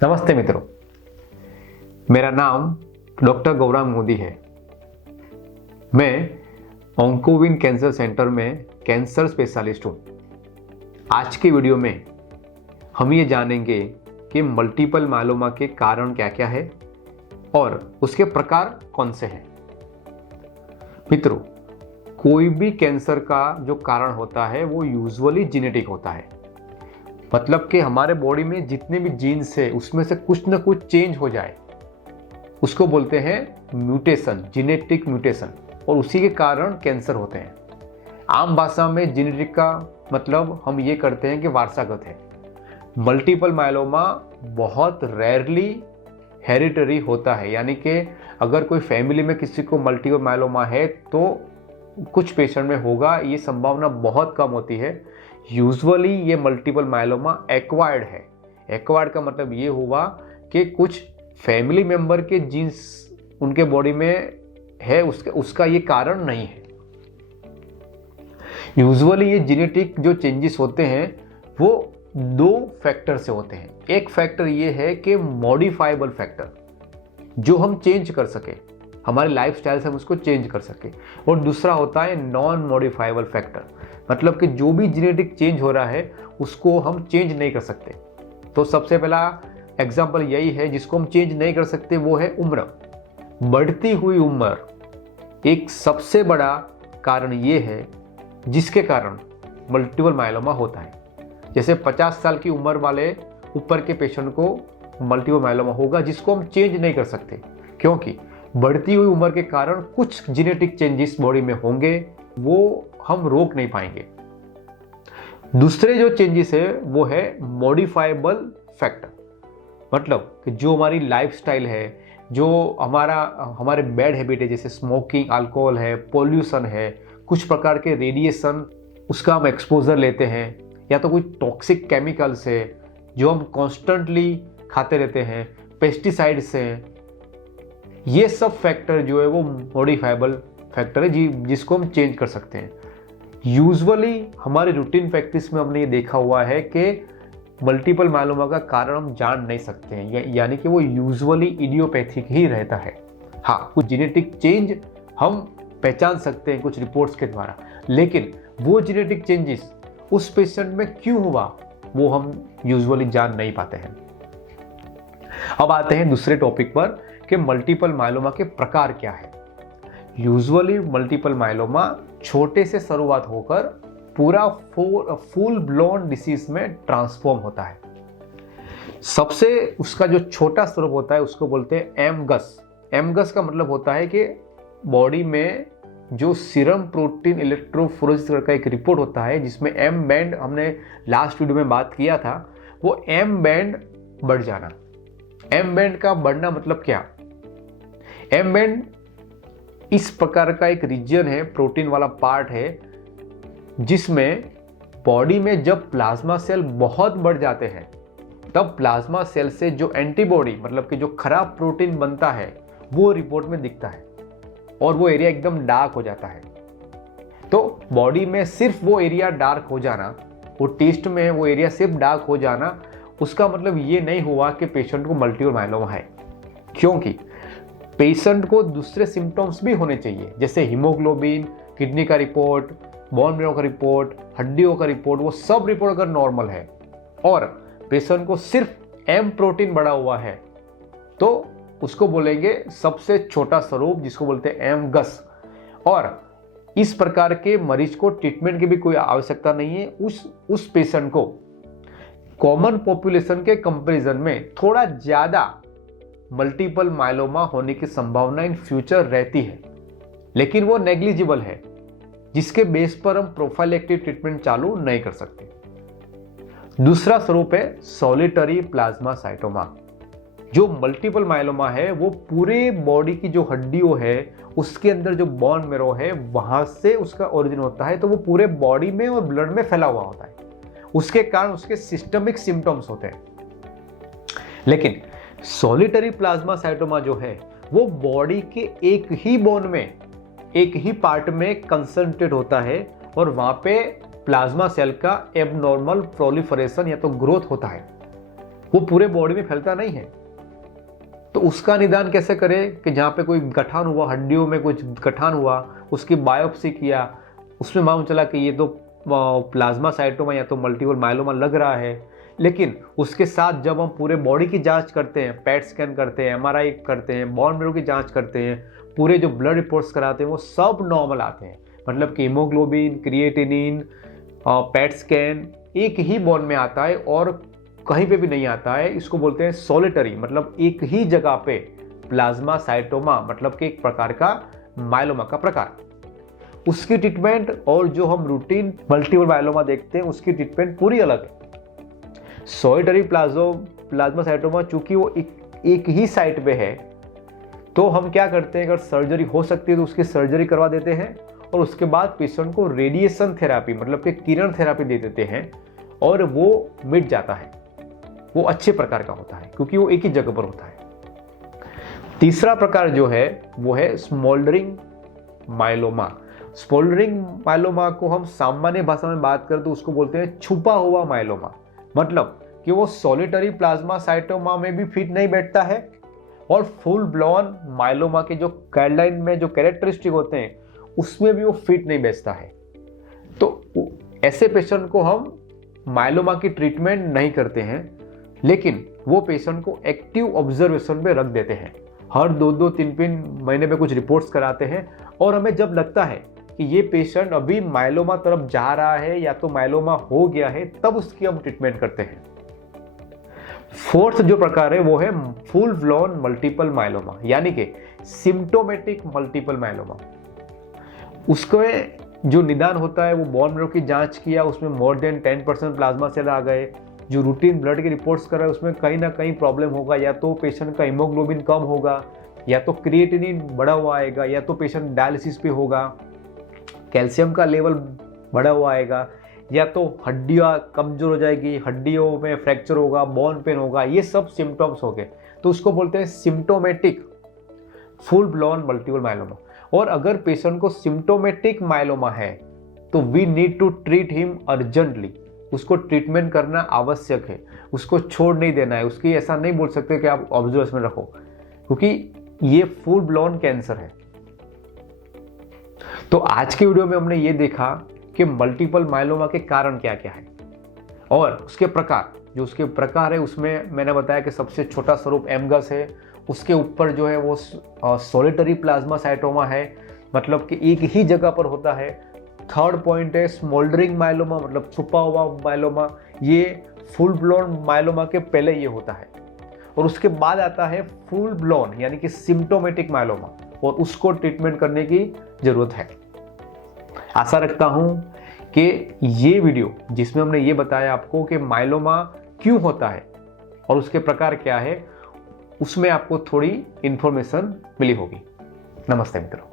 नमस्ते मित्रों, मेरा नाम डॉक्टर गौरांग मोदी है। मैं ऑन्कोविन कैंसर सेंटर में कैंसर स्पेशलिस्ट हूँ। आज के वीडियो में हम ये जानेंगे कि मल्टीपल मायलोमा के कारण क्या क्या है और उसके प्रकार कौन से हैं। मित्रों, कोई भी कैंसर का जो कारण होता है वो यूजुअली जेनेटिक होता है। मतलब कि हमारे बॉडी में जितने भी जीन्स है उसमें से कुछ ना कुछ चेंज हो जाए, उसको बोलते हैं म्यूटेशन, जेनेटिक म्यूटेशन, और उसी के कारण कैंसर होते हैं। आम भाषा में जेनेटिक का मतलब हम ये करते हैं कि वारसागत है। मल्टीपल मायलोमा बहुत रेयरली हेरिटरी होता है, यानी कि अगर कोई फैमिली में किसी को मल्टीपल मायलोमा है तो कुछ पेशेंट में होगा, ये संभावना बहुत कम होती है। यूजुअली ये मल्टीपल मायलोमा एक्वायर्ड है। एक्वायर्ड का मतलब ये हुआ कि कुछ फैमिली मेंबर के जीन्स उनके बॉडी में है, उसका ये कारण नहीं है। यूजुअली ये जेनेटिक जो चेंजेस होते हैं वो दो फैक्टर से होते हैं। एक फैक्टर ये है कि मॉडिफाइबल फैक्टर, जो हम चेंज कर सके, हमारे लाइफस्टाइल से हम उसको चेंज कर सके, और दूसरा होता है नॉन मॉडिफाइबल फैक्टर, मतलब कि जो भी जेनेटिक चेंज हो रहा है उसको हम चेंज नहीं कर सकते। तो सबसे पहला एग्जांपल यही है जिसको हम चेंज नहीं कर सकते, वो है उम्र। बढ़ती हुई उम्र एक सबसे बड़ा कारण ये है जिसके कारण मल्टीपल मायलोमा होता है। जैसे 50 साल की उम्र वाले ऊपर के पेशेंट को मल्टीपल मायलोमा होगा जिसको हम चेंज नहीं कर सकते, क्योंकि बढ़ती हुई उम्र के कारण कुछ जेनेटिक चेंजेस बॉडी में होंगे, वो हम रोक नहीं पाएंगे। दूसरे जो चेंजेस है वो है मॉडिफाइबल फैक्टर, मतलब कि जो हमारी लाइफस्टाइल है, जो हमारे बैड हैबिट है, जैसे स्मोकिंग, अल्कोहल है, पॉल्यूशन है, कुछ प्रकार के रेडिएशन उसका हम एक्सपोजर लेते हैं, या तो कोई टॉक्सिक केमिकल्स है जो हम कॉन्स्टेंटली खाते रहते हैं, पेस्टिसाइड्स हैं, ये सब फैक्टर जो है वो मॉडिफाइबल फैक्टर है जिसको हम चेंज कर सकते हैं। यूजुअली हमारे रूटीन प्रैक्टिस में हमने ये देखा हुआ है कि मल्टीपल मायलोमा का कारण हम जान नहीं सकते हैं, यानी कि वो यूजुअली इडियोपैथिक ही रहता है। हाँ, कुछ जेनेटिक चेंज हम पहचान सकते हैं कुछ रिपोर्ट्स के द्वारा, लेकिन वो जेनेटिक चेंजेस उस पेशेंट में क्यों हुआ वो हम यूजुअली जान नहीं पाते हैं। अब आते हैं दूसरे टॉपिक पर कि मल्टीपल मायलोमा के प्रकार क्या है। यूजुअली मल्टीपल मायलोमा छोटे से शुरुआत होकर पूरा फुल ब्लोन डिसीज में ट्रांसफॉर्म होता है। सबसे उसका जो छोटा स्वरूप होता है उसको बोलते हैं एमगस। एमगस का मतलब होता है कि बॉडी में जो सीरम प्रोटीन इलेक्ट्रोफोरेसिस का एक रिपोर्ट होता है जिसमें एम बैंड, हमने लास्ट वीडियो में बात किया था, वो एम बैंड बढ़ जाना। एम बैंड का बढ़ना मतलब क्या? एम बैंड इस प्रकार का एक रीजन है, प्रोटीन वाला पार्ट है, जिसमें बॉडी में जब प्लाज्मा सेल बहुत बढ़ जाते हैं तब प्लाज्मा सेल से जो एंटीबॉडी, मतलब कि जो खराब प्रोटीन बनता है, वो रिपोर्ट में दिखता है और वो एरिया एकदम डार्क हो जाता है। तो बॉडी में सिर्फ वो एरिया डार्क हो जाना, वो टेस्ट में वो एरिया सिर्फ डार्क हो जाना, उसका मतलब ये नहीं हुआ कि पेशेंट को मल्टीपल मायलोमा है, क्योंकि पेशेंट को दूसरे सिम्टम्स भी होने चाहिए, जैसे हीमोग्लोबिन, किडनी का रिपोर्ट, बोन मैरो का रिपोर्ट, हड्डियों का रिपोर्ट, वो सब रिपोर्ट अगर नॉर्मल है और पेशेंट को सिर्फ एम प्रोटीन बढ़ा हुआ है तो उसको बोलेंगे सबसे छोटा स्वरूप, जिसको बोलते हैं एम गस। और इस प्रकार के मरीज को ट्रीटमेंट की भी कोई आवश्यकता नहीं है। उस पेशेंट को कॉमन पॉपुलेशन के कंपैरिजन में थोड़ा ज्यादा मल्टीपल मायलोमा होने की संभावना इन फ्यूचर रहती है, लेकिन वो नेग्लिजिबल है, जिसके बेस पर हम प्रोफाइलेक्टिव ट्रीटमेंट चालू नहीं कर सकते। दूसरा स्वरूप है सॉलिटरी प्लाज्मासाइटोमा। जो मल्टीपल मायलोमा है वो पूरे बॉडी की जो हड्डियों है उसके अंदर जो बोन मैरो है वहां से उसका ओरिजिन होता है, तो वो पूरे बॉडी में और ब्लड में फैला हुआ होता है, उसके कारण उसके सिस्टमिक सिम्टम्स होते हैं। लेकिन सॉलिटरी प्लाज्मासाइटोमा जो है वो बॉडी के एक ही बोन में, एक ही पार्ट में कंसंट्रेट होता है और वहां पे प्लाज्मा सेल का एबनॉर्मल प्रोलिफरेशन या तो ग्रोथ होता है। वो पूरे बॉडी में फैलता नहीं है। तो उसका निदान कैसे करें कि जहाँ पे कोई गठान हुआ, हड्डियों में कुछ गठान हुआ, उसकी बायोप्सी किया, उसमें मालूम चला कि ये तो प्लाज्मा साइटोमा या तो मल्टीपल माइलोमा लग रहा है, लेकिन उसके साथ जब हम पूरे बॉडी की जांच करते हैं, पेट स्कैन करते हैं, MRI करते हैं, बोन मैरो की जांच करते हैं, पूरे जो ब्लड रिपोर्ट्स कराते हैं वो सब नॉर्मल आते हैं। मतलब कि हीमोग्लोबिन, क्रिएटिनिन, पेट स्कैन एक ही बोन में आता है और कहीं पे भी नहीं आता है। इसको बोलते हैं सॉलिटरी, मतलब एक ही जगह पे प्लाज्मा साइटोमा, मतलब कि एक प्रकार का माइलोमा का प्रकार। उसकी ट्रीटमेंट और जो हम रूटीन मल्टीपल माइलोमा देखते हैं उसकी ट्रीटमेंट पूरी अलग है। सॉलिटरी प्लाज्मा साइटोमा चूंकि वो एक ही साइट पे है, तो हम क्या करते हैं, अगर सर्जरी हो सकती है तो उसकी सर्जरी करवा देते हैं और उसके बाद पेशेंट को रेडिएशन थेरापी, मतलब कि किरण थेरापी दे देते हैं और वो मिट जाता है। वो अच्छे प्रकार का होता है क्योंकि वो एक ही जगह पर होता है। तीसरा प्रकार जो है वो है स्मोल्डरिंग माइलोमा। स्मोल्डरिंग माइलोमा को हम सामान्य भाषा में बात करें तो उसको बोलते हैं छुपा हुआ माइलोमा। मतलब कि वो सॉलिटरी प्लाज्मा साइटोमा में भी फिट नहीं बैठता है और फुल ब्लॉन माइलोमा के जो गाइडलाइन में जो कैरेक्टरिस्टिक होते हैं उसमें भी वो फिट नहीं बैठता है। तो ऐसे पेशेंट को हम माइलोमा की ट्रीटमेंट नहीं करते हैं, लेकिन वो पेशेंट को एक्टिव ऑब्जर्वेशन पे रख देते हैं। हर 2-3 महीने में कुछ रिपोर्ट्स कराते हैं और हमें जब लगता है कि ये पेशेंट अभी माइलोमा तरफ जा रहा है या तो माइलोमा हो गया है, तब उसकी हम ट्रीटमेंट करते हैं। फोर्थ जो प्रकार है वो है फुल ब्लॉन मल्टीपल माइलोमा, यानी कि सिम्टोमेटिक मल्टीपल माइलोमा। उसको जो निदान होता है वो बोन मैरो की जांच किया, उसमें मोर देन 10% प्लाज्मा सेल आ गए। जो रूटीन ब्लड की रिपोर्ट्स कर रहा है उसमें कहीं ना कहीं प्रॉब्लम होगा, या तो पेशेंट का हीमोग्लोबिन कम होगा, या तो क्रिएटिनिन बढ़ा हुआ आएगा, या तो पेशेंट डायलिसिस पे होगा, कैल्शियम का लेवल बढ़ा हुआ आएगा, या तो हड्डियाँ कमजोर हो जाएगी, हड्डियों में फ्रैक्चर होगा, बोन पेन होगा। ये सब सिम्टम्स हो गए, तो उसको बोलते हैं symptomatic full blown multiple myeloma. और अगर पेशेंट को सिम्टोमेटिक माइलोमा है तो we need to treat him urgently. उसको ट्रीटमेंट करना आवश्यक है, उसको छोड़ नहीं देना है। उसकी ऐसा नहीं बोल सकते कि आप ऑब्जर्वेशन में रखो, क्योंकि ये फुल ब्लॉन कैंसर है। तो आज के वीडियो में हमने ये देखा कि मल्टीपल माइलोमा के कारण क्या क्या है और उसके प्रकार। जो उसके प्रकार है उसमें मैंने बताया कि सबसे छोटा स्वरूप एमगस है, उसके ऊपर जो है वो सॉलिटरी प्लाज्मा साइटोमा है, मतलब कि एक ही जगह पर होता है। थर्ड पॉइंट है स्मोल्डरिंग माइलोमा, मतलब छुपा हुआ माइलोमा। ये फुल ब्लॉन माइलोमा के पहले ये होता है। और उसके बाद आता है फुल ब्लॉन यानी कि सिम्टोमेटिक माइलोमा, और उसको ट्रीटमेंट करने की जरूरत है। आशा रखता हूं कि ये वीडियो जिसमें हमने ये बताया आपको कि माइलोमा क्यों होता है और उसके प्रकार क्या है, उसमें आपको थोड़ी इंफॉर्मेशन मिली होगी। नमस्ते मित्रों।